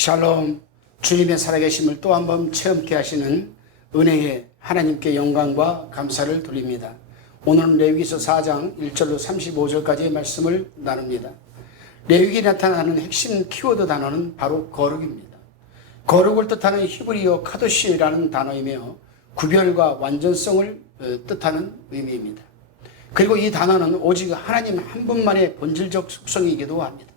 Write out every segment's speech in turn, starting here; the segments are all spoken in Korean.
샬롬, 주님의 살아계심을 또 한 번 체험케 하시는 은혜의 하나님께 영광과 감사를 돌립니다. 오늘은 레위기서 4장 1절로 35절까지의 말씀을 나눕니다. 레위기에 나타나는 핵심 키워드 단어는 바로 거룩입니다. 거룩을 뜻하는 히브리어 카도시라는 단어이며 구별과 완전성을 뜻하는 의미입니다. 그리고 이 단어는 오직 하나님 한 분만의 본질적 속성이기도 합니다.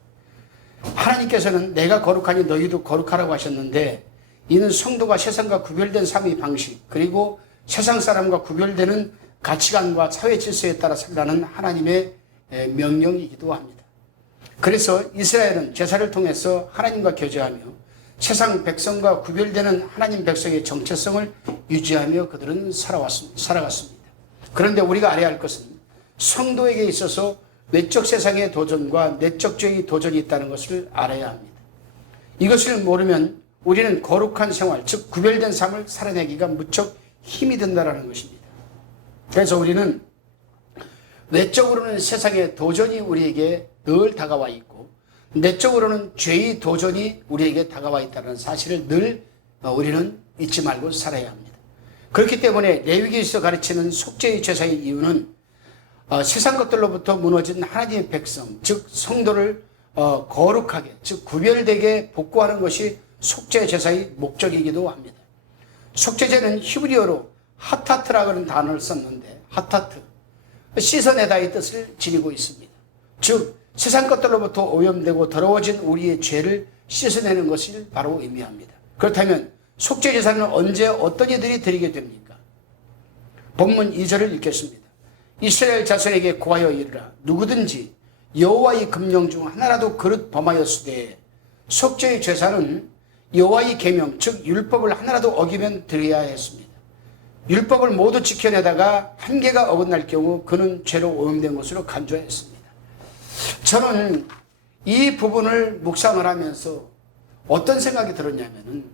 하나님께서는 내가 거룩하니 너희도 거룩하라고 하셨는데, 이는 성도가 세상과 구별된 삶의 방식, 그리고 세상 사람과 구별되는 가치관과 사회 질서에 따라 살라는 하나님의 명령이기도 합니다. 그래서 이스라엘은 제사를 통해서 하나님과 교제하며 세상 백성과 구별되는 하나님 백성의 정체성을 유지하며 그들은 살아갔습니다. 그런데 우리가 알아야 할 것은 성도에게 있어서 외적 세상의 도전과 내적주의 도전이 있다는 것을 알아야 합니다. 이것을 모르면 우리는 거룩한 생활, 즉 구별된 삶을 살아내기가 무척 힘이 든다는 것입니다. 그래서 우리는 외적으로는 세상의 도전이 우리에게 늘 다가와 있고, 내적으로는 죄의 도전이 우리에게 다가와 있다는 사실을 늘 우리는 잊지 말고 살아야 합니다. 그렇기 때문에 레위기에서 가르치는 속죄의 제사의 이유는 세상 것들로부터 무너진 하나님의 백성, 즉 성도를 거룩하게, 즉 구별되게 복구하는 것이 속죄 제사의 목적이기도 합니다. 속죄제는 히브리어로 하타트라고 하는 단어를 썼는데, 하타트, 씻어내다의 뜻을 지니고 있습니다. 즉 세상 것들로부터 오염되고 더러워진 우리의 죄를 씻어내는 것을 바로 의미합니다. 그렇다면 속죄 제사는 언제 어떤 이들이 드리게 됩니까? 본문 2절을 읽겠습니다. 이스라엘 자손에게 고하여 이르라. 누구든지 여호와의 금령 중 하나라도 그릇 범하였으되, 속죄의 제사는 여호와의 계명, 즉 율법을 하나라도 어기면 드려야 했습니다. 율법을 모두 지켜내다가 한 개가 어긋날 경우 그는 죄로 오염된 것으로 간주하였습니다. 저는 이 부분을 묵상을 하면서 어떤 생각이 들었냐면은,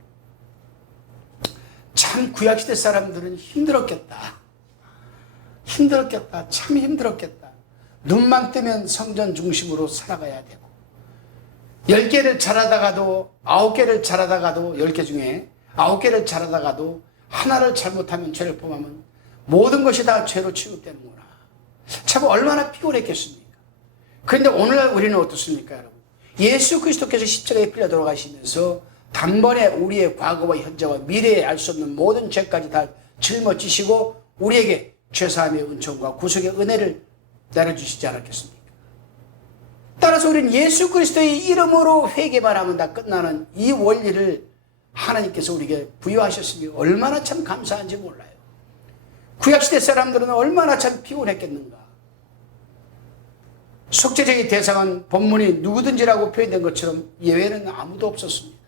참 구약시대 사람들은 힘들었겠다. 참 힘들었겠다. 눈만 뜨면 성전 중심으로 살아가야 되고, 10개를 잘하다가도 9개를 잘하다가도 10개 중에 9개를 잘하다가도 하나를 잘못하면, 죄를 범하면 모든 것이 다 죄로 취급되는구나. 참 얼마나 피곤했겠습니까? 그런데 오늘날 우리는 어떻습니까, 여러분? 예수 그리스도께서 십자가에 필려 돌아가시면서 단번에 우리의 과거와 현재와 미래에 알 수 없는 모든 죄까지 다 짊어지시고 우리에게 죄사함의 은총과 구속의 은혜를 내려주시지 않았겠습니까? 따라서 우리는 예수 그리스도의 이름으로 회개만 하면 다 끝나는 이 원리를 하나님께서 우리에게 부여하셨으니 얼마나 참 감사한지 몰라요. 구약시대 사람들은 얼마나 참 피곤했겠는가. 속죄제의 대상은 본문이 누구든지라고 표현된 것처럼 예외는 아무도 없었습니다.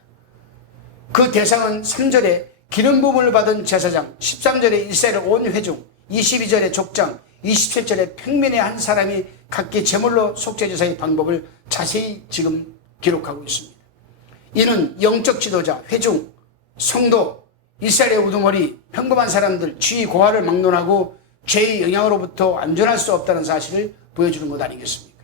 그 대상은 3절에 기름 부음을 받은 제사장, 13절에 이스라엘 온 회중, 22절에 족장, 27절에 평민의 한 사람이 각기 제물로 속죄제사의 방법을 자세히 지금 기록하고 있습니다. 이는 영적 지도자, 회중, 성도, 이스라엘의 우두머리, 평범한 사람들, 지위 고하를 막론하고 죄의 영향으로부터 안전할 수 없다는 사실을 보여주는 것 아니겠습니까?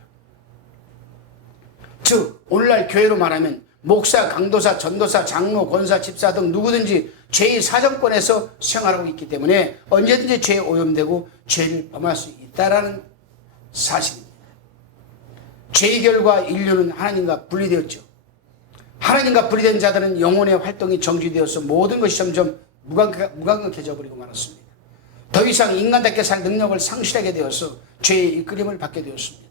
즉 오늘날 교회로 말하면 목사, 강도사, 전도사, 장로, 권사, 집사 등 누구든지 죄의 사정권에서 생활하고 있기 때문에 언제든지 죄에 오염되고 죄를 범할 수 있다는 사실입니다. 죄의 결과 인류는 하나님과 분리되었죠. 하나님과 분리된 자들은 영혼의 활동이 정지되어서 모든 것이 점점 무감각해져 버리고 말았습니다. 더 이상 인간답게 살 능력을 상실하게 되어서 죄의 이끌림을 받게 되었습니다.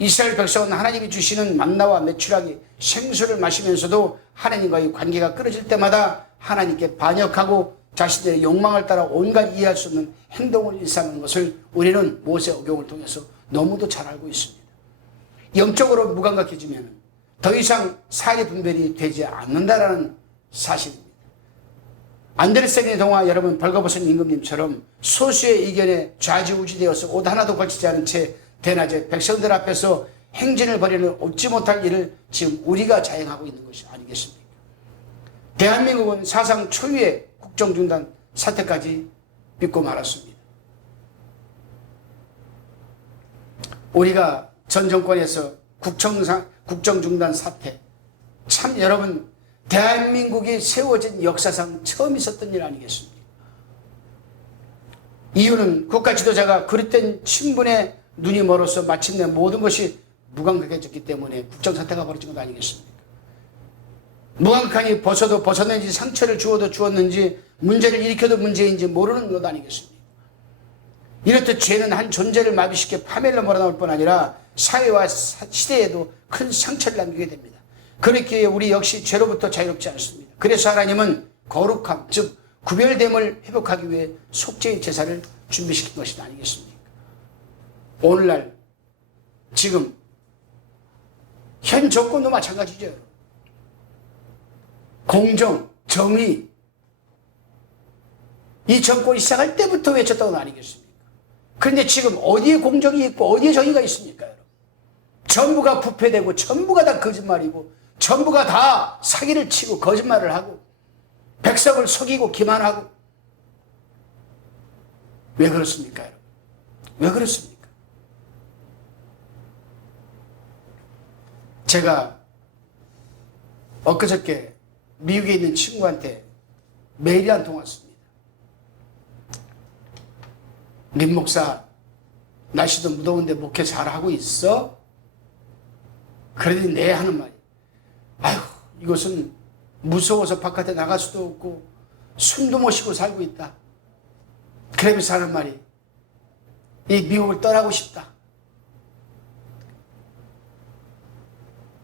이스라엘 백성은 하나님이 주시는 만나와 메추라기 생수를 마시면서도 하나님과의 관계가 끊어질 때마다 하나님께 반역하고 자신들의 욕망을 따라 온갖 이해할 수 없는 행동을 일삼는 것을 우리는 모세 오경을 통해서 너무도 잘 알고 있습니다. 영적으로 무감각해지면 더 이상 사리 분별이 되지 않는다라는 사실입니다. 안데르센의 동화 여러분 벌거벗은 임금님처럼 소수의 의견에 좌지우지되어서 옷 하나도 걸치지 않은 채 대낮에 백성들 앞에서 행진을 벌이는 얻지 못할 일을 지금 우리가 자행하고 있는 것이 아니겠습니까? 대한민국은 사상 초유의 국정중단 사태까지 믿고 말았습니다. 우리가 전 정권에서 국정중단 사태, 참 여러분 대한민국이 세워진 역사상 처음 있었던 일 아니겠습니까? 이유는 국가 지도자가 그릇된 친분에 눈이 멀어서 마침내 모든 것이 무감각해졌기 때문에 국정사태가 벌어진 것 아니겠습니까? 무감각하니 벗어도 벗었는지 상처를 주어도 주었는지 문제를 일으켜도 문제인지 모르는 것 아니겠습니까? 이렇듯 죄는 한 존재를 마비시켜 파멸로 몰아넣을 뿐 아니라 사회와 시대에도 큰 상처를 남기게 됩니다. 그렇기에 우리 역시 죄로부터 자유롭지 않습니다. 그래서 하나님은 거룩함, 즉 구별됨을 회복하기 위해 속죄의 제사를 준비시킨 것이 아니겠습니까? 오늘날 지금 현 정권도 마찬가지죠. 공정, 정의, 이 정권이 시작할 때부터 외쳤던 건 아니겠습니까? 그런데 지금 어디에 공정이 있고 어디에 정의가 있습니까? 여러분? 전부가 부패되고 전부가 다 거짓말이고 전부가 다 사기를 치고 거짓말을 하고 백성을 속이고 기만하고. 왜 그렇습니까, 여러분? 왜 그렇습니까? 제가 엊그저께 미국에 있는 친구한테 메일이 한 통 왔습니다. 민 목사, 날씨도 무더운데 목회 잘하고 있어? 그러더니 네 하는 말이, 아휴, 이것은 무서워서 바깥에 나갈 수도 없고 숨도 못 쉬고 살고 있다. 그러면서 하는 말이, 이 미국을 떠나고 싶다.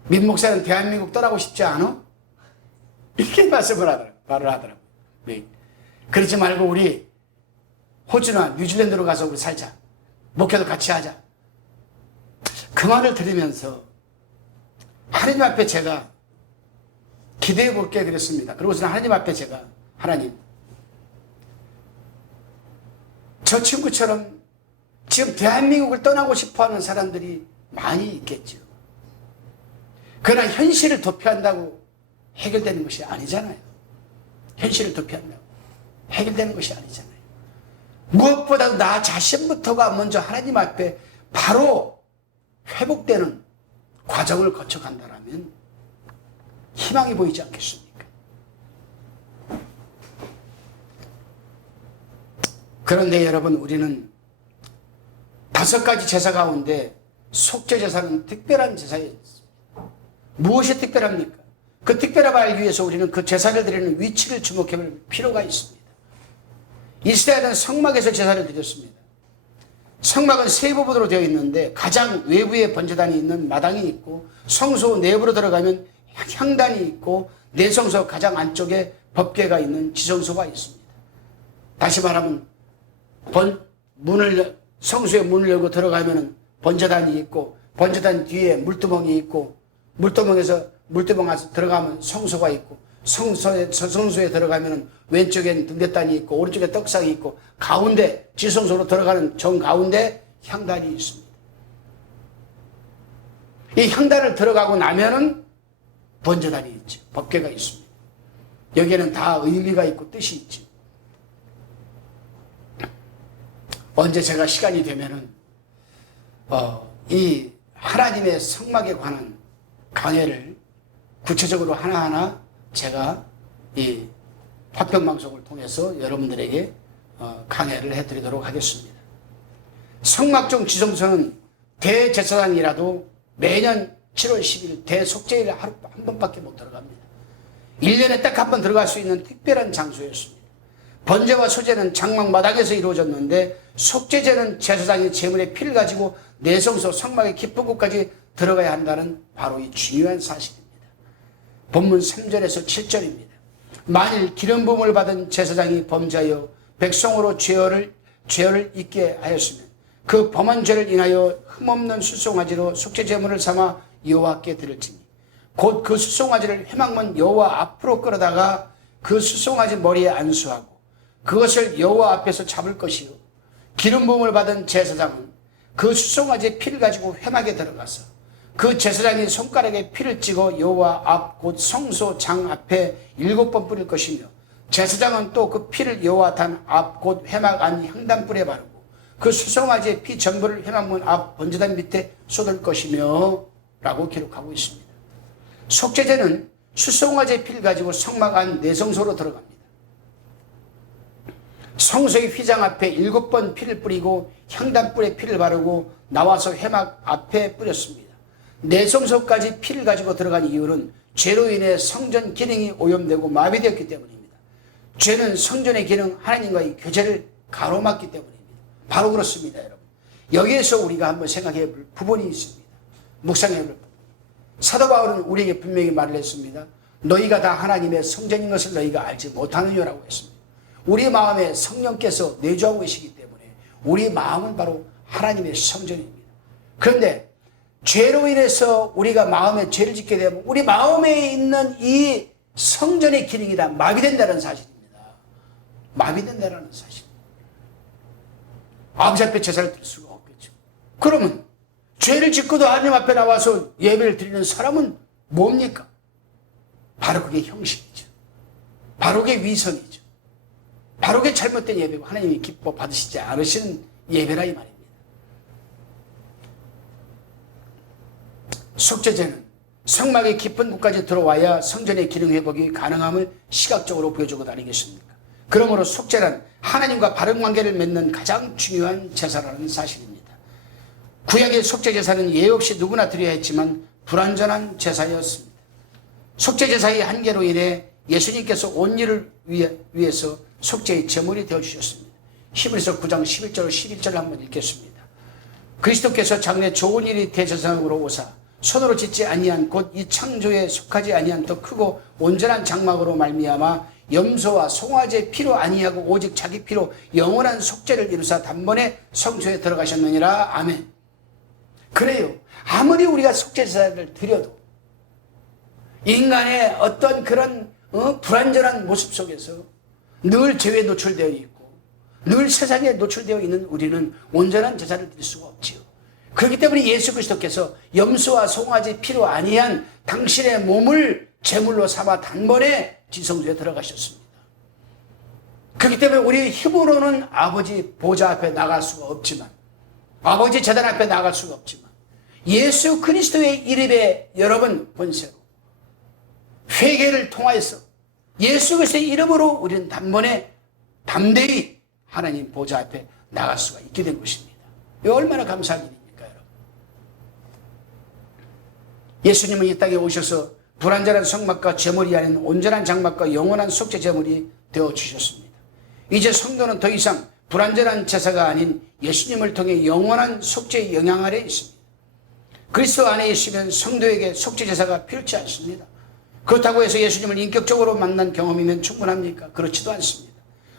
민 목사는 대한민국 떠나고 싶지 않아? 이렇게 말을 하더라고요. 그러지 말고 우리 호주나 뉴질랜드로 가서 우리 살자. 목회도 같이 하자. 그 말을 들으면서 하나님 앞에 제가 기대해 볼게 그랬습니다. 그러고서는 하나님 앞에 제가, 하나님, 저 친구처럼 지금 대한민국을 떠나고 싶어하는 사람들이 많이 있겠죠. 그러나 현실을 도피한다고 해결되는 것이 아니잖아요. 현실을 도피한다고 해결되는 것이 아니잖아요. 무엇보다도 나 자신부터가 먼저 하나님 앞에 바로 회복되는 과정을 거쳐간다면 희망이 보이지 않겠습니까? 그런데 여러분, 우리는 5가지 제사 가운데 속죄 제사는 특별한 제사였습니다. 무엇이 특별합니까? 그 특별함을 알기 위해서 우리는 그 제사를 드리는 위치를 주목해 볼 필요가 있습니다. 이스라엘은 성막에서 제사를 드렸습니다. 성막은 세 부분으로 되어 있는데 가장 외부에 번제단이 있는 마당이 있고, 성소 내부로 들어가면 향단이 있고, 내성소 가장 안쪽에 법궤가 있는 지성소가 있습니다. 다시 말하면 성소의 문을 열고 들어가면 번제단이 있고, 번제단 뒤에 물두멍이 있고, 물두멍 안에 들어가면 성소가 있고, 성소에 들어가면 왼쪽엔 등대단이 있고, 오른쪽에 떡상이 있고, 가운데 지성소로 들어가는 정가운데 향단이 있습니다. 이 향단을 들어가고 나면은 번제단이 있죠. 법궤가 있습니다. 여기에는 다 의미가 있고 뜻이 있죠. 언제 제가 시간이 되면은 이 하나님의 성막에 관한 강해를 구체적으로 하나하나 제가 이 화평방송을 통해서 여러분들에게 강해를 해드리도록 하겠습니다. 성막중 지성소는 대제사장이라도 매년 7월 10일 대속죄일 하루 한 번밖에 못 들어갑니다. 1년에 딱 한 번 들어갈 수 있는 특별한 장소였습니다. 번제와 소제는 장막 마당에서 이루어졌는데, 속죄제는 제사장이 제물의 피를 가지고 내성소 성막의 깊은 곳까지 들어가야 한다는 바로 이 중요한 사실입니다. 본문 3절에서 7절입니다. 만일 기름 부음을 받은 제사장이 범죄하여 백성으로 죄를 잊게 하였으면 그 범한 죄를 인하여 흠없는 수송아지로 속죄제물을 삼아 여호와께 드릴지니, 곧 그 수송아지를 회막문 여호와 앞으로 끌어다가 그 수송아지 머리에 안수하고 그것을 여호와 앞에서 잡을 것이요, 기름 부음을 받은 제사장은 그 수송아지의 피를 가지고 회막에 들어가서 그 제사장이 손가락에 피를 찍어 여호와 앞 곧 성소 장 앞에 7번 뿌릴 것이며, 제사장은 또 그 피를 여호와 단 앞 곧 회막 안 향단불에 바르고 그 수송아지의 피 전부를 회막문 앞 번제단 밑에 쏟을 것이며 라고 기록하고 있습니다. 속죄제는 추송화제 피를 가지고 성막 안 내성소로 들어갑니다. 성소의 휘장 앞에 7번 피를 뿌리고 향단불에 피를 바르고 나와서 회막 앞에 뿌렸습니다. 내성소까지 피를 가지고 들어간 이유는 죄로 인해 성전 기능이 오염되고 마비되었기 때문입니다. 죄는 성전의 기능, 하나님과의 교제를 가로막기 때문입니다. 바로 그렇습니다, 여러분. 여기에서 우리가 한번 생각해 볼 부분이 있습니다. 묵상해 볼 부분. 사도 바울은 우리에게 분명히 말을 했습니다. 너희가 다 하나님의 성전인 것을 너희가 알지 못하느냐라고 했습니다. 우리 마음에 성령께서 내주하고 계시기 때문에 우리 마음은 바로 하나님의 성전입니다. 그런데 죄로 인해서 우리가 마음에 죄를 짓게 되면 우리 마음에 있는 이 성전의 기능이 다 마비된다는 사실입니다. 마비된다는 사실. 아버지 앞에 제사를 드릴 수가 없겠죠. 그러면 죄를 짓고도 하나님 앞에 나와서 예배를 드리는 사람은 뭡니까? 바로 그게 형식이죠. 바로 그게 위선이죠. 바로 그게 잘못된 예배고 하나님이 기뻐 받으시지 않으시는 예배라 이 말입니다. 속죄제는 성막의 깊은 곳까지 들어와야 성전의 기능 회복이 가능함을 시각적으로 보여주고 아니겠습니까? 그러므로 속죄란 하나님과 바른 관계를 맺는 가장 중요한 제사라는 사실입니다. 구약의 속죄제사는 예외 없이 누구나 드려야 했지만 불완전한 제사였습니다. 속죄제사의 한계로 인해 예수님께서 온 일을 위해서 속죄의 제물이 되어주셨습니다. 히브리서 9장 11절 11절을 한번 읽겠습니다. 그리스도께서 장래 좋은 일이 대제사장으로 오사 손으로 짓지 아니한 곧 이 창조에 속하지 아니한 더 크고 온전한 장막으로 말미암아 염소와 송아지의 피로 아니하고 오직 자기 피로 영원한 속죄를 이루사 단번에 성소에 들어가셨느니라. 아멘. 그래요. 아무리 우리가 속죄제사를 드려도 인간의 어떤 그런 불완전한 모습 속에서 늘 죄에 노출되어 있고 늘 세상에 노출되어 있는 우리는 온전한 제사를 드릴 수가 없지요. 그렇기 때문에 예수 그리스도께서 염소와 송아지 피로 아니한 당신의 몸을 제물로 삼아 단번에 지성소에 들어가셨습니다. 그렇기 때문에 우리의 힘으로는 아버지 보좌 앞에 나갈 수가 없지만 아버지 제단 앞에 나갈 수가 없지만 예수 그리스도의 이름에 여러분 권세로 회개를 통하여서 예수 그리스도의 이름으로 우리는 단번에 담대히 하나님 보좌 앞에 나갈 수가 있게 된 것입니다. 이거 얼마나 감사한 일입니까, 여러분? 예수님은 이 땅에 오셔서 불완전한 성막과 제물이 아닌 온전한 장막과 영원한 속죄 제물이 되어주셨습니다. 이제 성도는 더 이상 불완전한 제사가 아닌 예수님을 통해 영원한 속죄의 영향 아래 있습니다. 그리스도 안에 있으면 성도에게 속죄 제사가 필요치 않습니다. 그렇다고 해서 예수님을 인격적으로 만난 경험이면 충분합니까? 그렇지도 않습니다.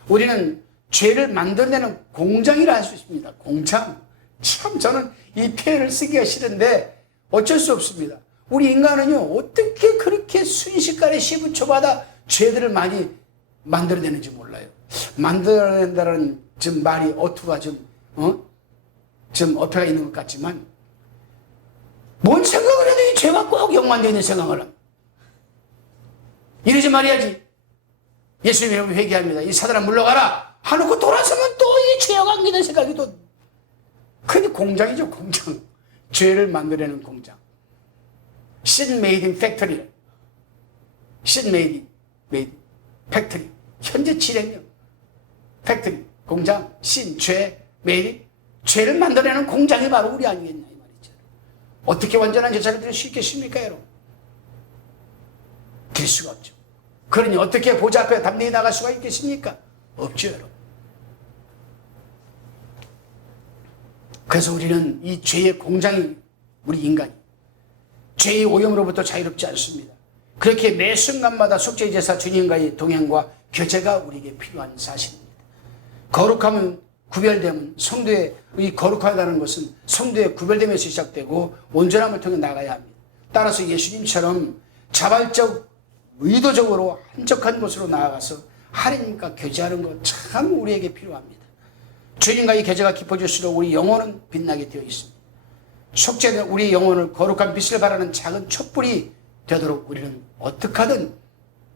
우리는 죄를 만들어내는 공장이라 할 수 있습니다. 공장. 참 저는 이 표현을 쓰기가 싫은데 어쩔 수 없습니다. 우리 인간은요 어떻게 그렇게 순식간에 10초마다 죄들을 많이 만들어내는지 몰라요. 만들어낸다는 좀 말이 어투가 좀 어폐가 있는 것 같지만 뭔 생각을 해도 이 죄가 꼭 연관되어 있는 생각을 합니다. 이러지 말아야지. 예수님이 회개합니다. 이 사단아 물러가라 하놓고 돌아서면 또 이 죄와 관계된 생각이 또 큰 공장이죠. 공장. 죄를 만들어내는 공장. Sin made in factory. Sin made in factory. 현재 진행형. factory. 공장. sin, 죄, made in. 죄를 만들어내는 공장이 바로 우리 아니겠냐 이 말이죠. 어떻게 완전한 제사를 드릴 수 있겠습니까, 여러분? 드릴 수가 없죠. 그러니 어떻게 보좌 앞에 담대히 나갈 수가 있겠습니까? 없죠, 여러분. 그래서 우리는 이 죄의 공장이 우리 인간이 죄의 오염으로부터 자유롭지 않습니다. 그렇게 매 순간마다 속죄제사 주님과의 동행과 교제가 우리에게 필요한 사실입니다. 거룩함은 구별됨은 성도의 이 거룩하다는 것은 성도의 구별됨에서 시작되고 온전함을 통해 나가야 합니다. 따라서 예수님처럼 자발적 의도적으로 한적한 곳으로 나아가서 하나님과 교제하는 것 참 우리에게 필요합니다. 주님과의 교제가 깊어질수록 우리 영혼은 빛나게 되어 있습니다. 속죄는 우리 영혼을 거룩한 빛을 발하는 작은 촛불이 되도록 우리는 어떻게 하든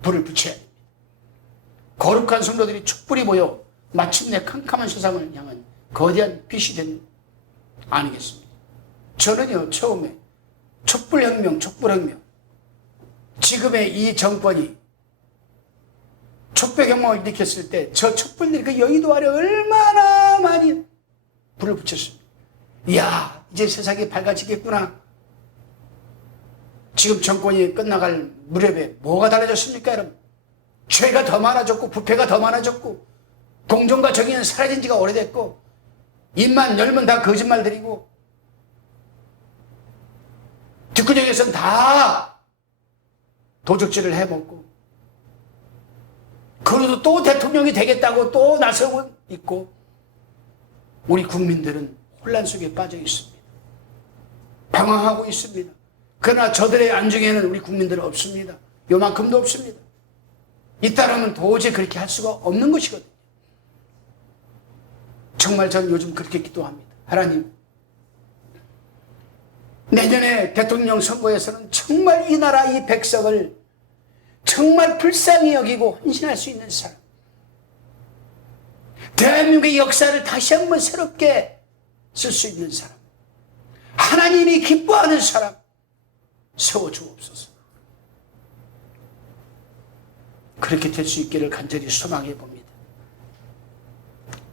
불을 붙여야 됩니다. 거룩한 성도들이 촛불이 모여 마침내 캄캄한 세상을 향한 거대한 빛이 된 아니겠습니까? 저는요 처음에 촛불혁명 지금의 이 정권이 촛불혁명을 일으켰을 때 저 촛불들이 그 여의도 아래 얼마나 많이 불을 붙였습니다. 이야, 이제 세상이 밝아지겠구나. 지금 정권이 끝나갈 무렵에 뭐가 달라졌습니까, 여러분? 죄가 더 많아졌고 부패가 더 많아졌고 공정과 정의는 사라진 지가 오래됐고 입만 열면 다 거짓말들이고 뒷구녕에서는 다 도적질을 해먹고 그러도 또 대통령이 되겠다고 또 나서고 있고 우리 국민들은 혼란 속에 빠져 있습니다. 방황하고 있습니다. 그러나 저들의 안중에는 우리 국민들은 없습니다. 요만큼도 없습니다. 잇따르면 도저히 그렇게 할 수가 없는 것이거든요. 정말 저는 요즘 그렇게 기도합니다. 하나님, 내년에 대통령 선거에서는 정말 이 나라 이 백성을 정말 불쌍히 여기고 헌신할 수 있는 사람, 대한민국의 역사를 다시 한번 새롭게 쓸 수 있는 사람, 하나님이 기뻐하는 사람 세워주옵소서. 그렇게 될 수 있기를 간절히 소망해 봅니다.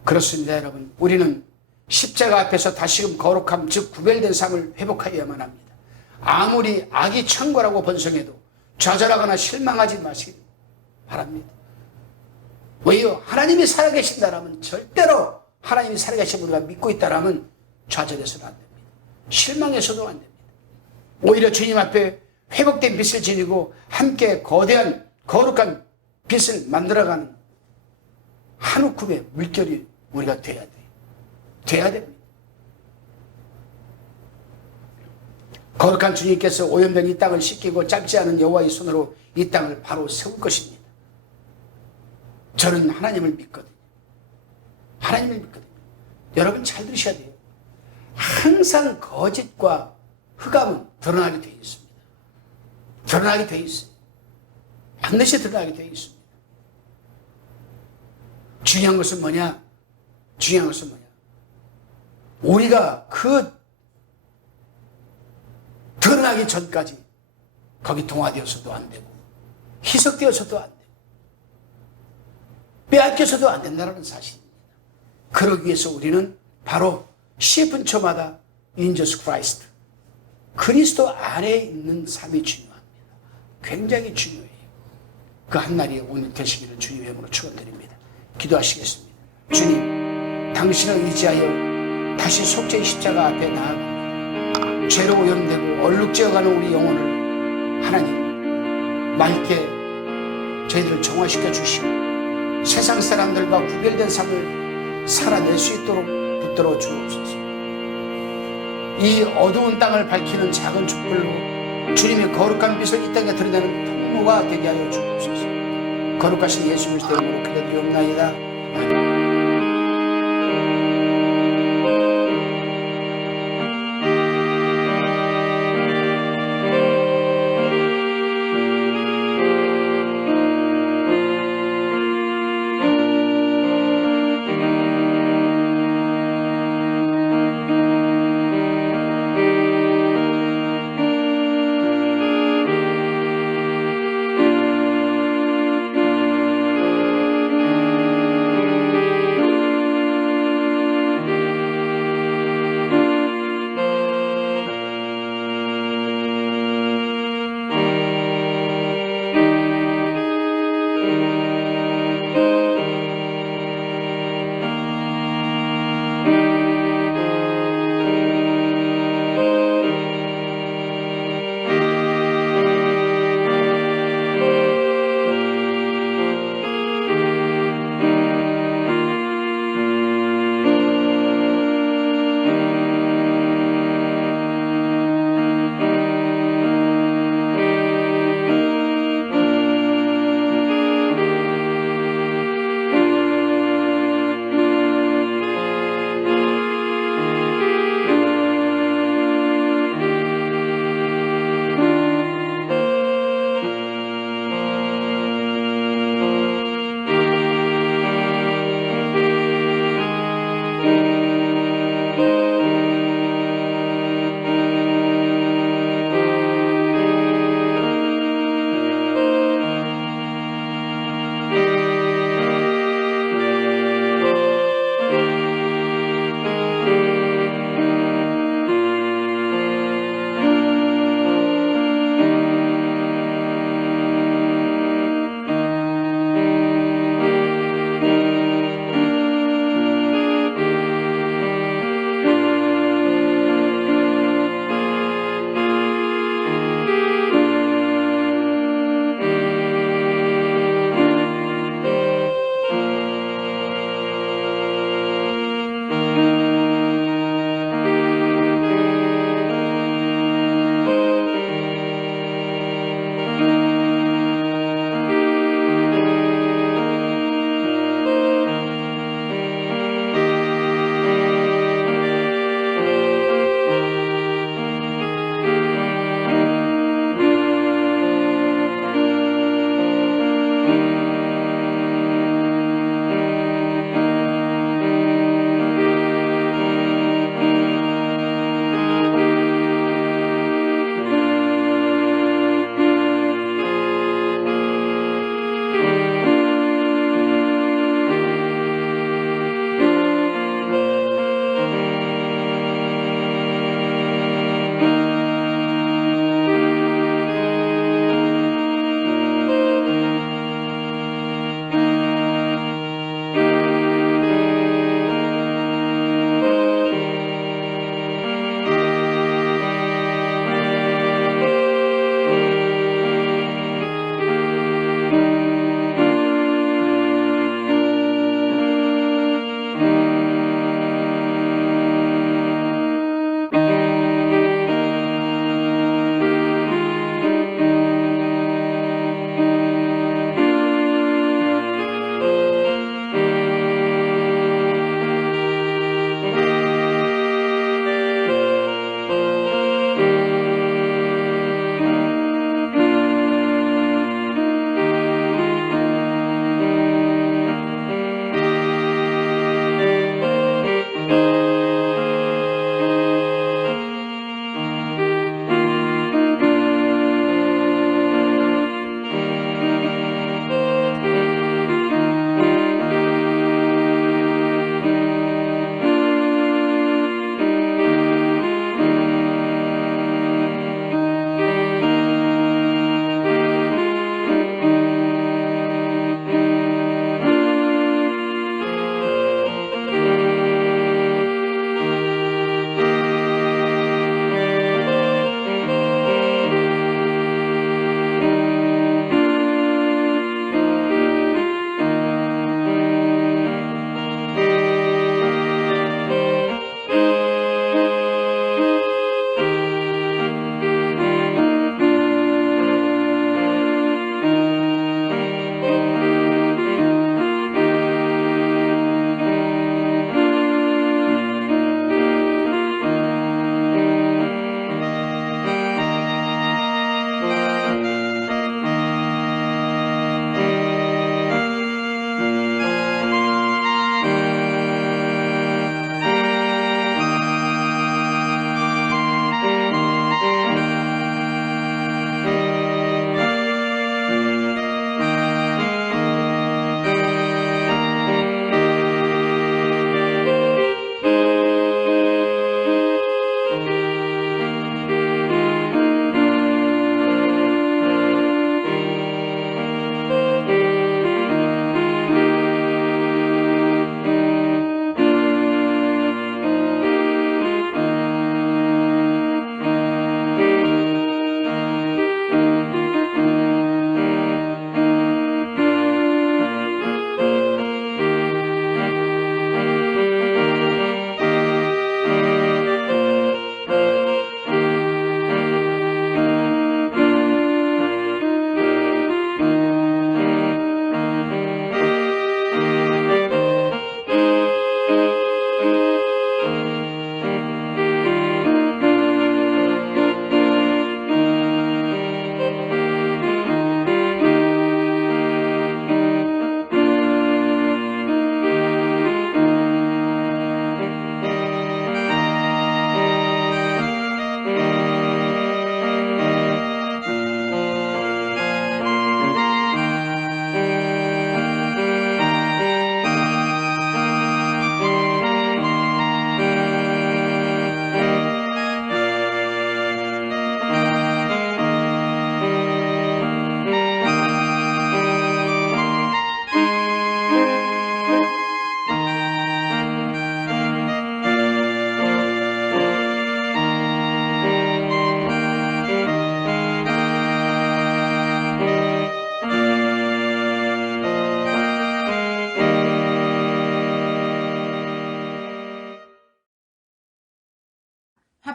그렇습니다, 여러분. 우리는 십자가 앞에서 다시금 거룩함, 즉 구별된 삶을 회복하여야만 합니다. 아무리 악이 천거라고 번성해도 좌절하거나 실망하지 마시기 바랍니다. 왜요? 하나님이 살아계신다라면, 절대로 하나님이 살아계신 우리가 믿고 있다라면 좌절해서는 안 됩니다. 실망해서도 안 됩니다. 오히려 주님 앞에 회복된 빛을 지니고 함께 거대한 거룩한 빛을 만들어가는 한 움큼의 물결이 우리가 돼야 돼요. 돼야 됩니다. 거룩한 주님께서 오염된 이 땅을 씻기고 짧지 않은 여호와의 손으로 이 땅을 바로 세울 것입니다. 저는 하나님을 믿거든요. 하나님을 믿거든요. 여러분 잘 들으셔야 돼요. 항상 거짓과 흑암은 드러나게 되어 있습니다. 드러나게 되어 있어요. 반드시 드러나게 되어 있습니다. 중요한 것은 뭐냐? 중요한 것은 뭐냐? 우리가 그 드러나기 전까지 거기 동화되어서도 안 되고 희석되어서도 안 되고 빼앗겨서도 안 된다는 사실입니다. 그러기 위해서 우리는 바로 10분초마다 In Jesus Christ, 그리스도 안에 있는 삶이 중요합니다. 굉장히 중요해요. 그 한날이 오늘 되시기를 주님의 이름으로 축원드립니다. 기도하시겠습니다. 주님, 당신을 의지하여 다시 속죄의 십자가 앞에 나아가 죄로 오염되고 얼룩지어가는 우리 영혼을 하나님 맑게 저희들을 정화시켜 주시고 세상 사람들과 구별된 삶을 살아낼 수 있도록 붙들어 주옵소서. 이 어두운 땅을 밝히는 작은 촛불로 주님의 거룩한 빛을 이 땅에 드러내는 통로가 되게 하여 주옵소서. 거룩하신 예수 그리스도의 이름으로 기도드리옵나이다. 아멘.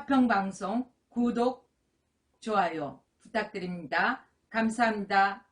가평방송 구독, 좋아요 부탁드립니다. 감사합니다.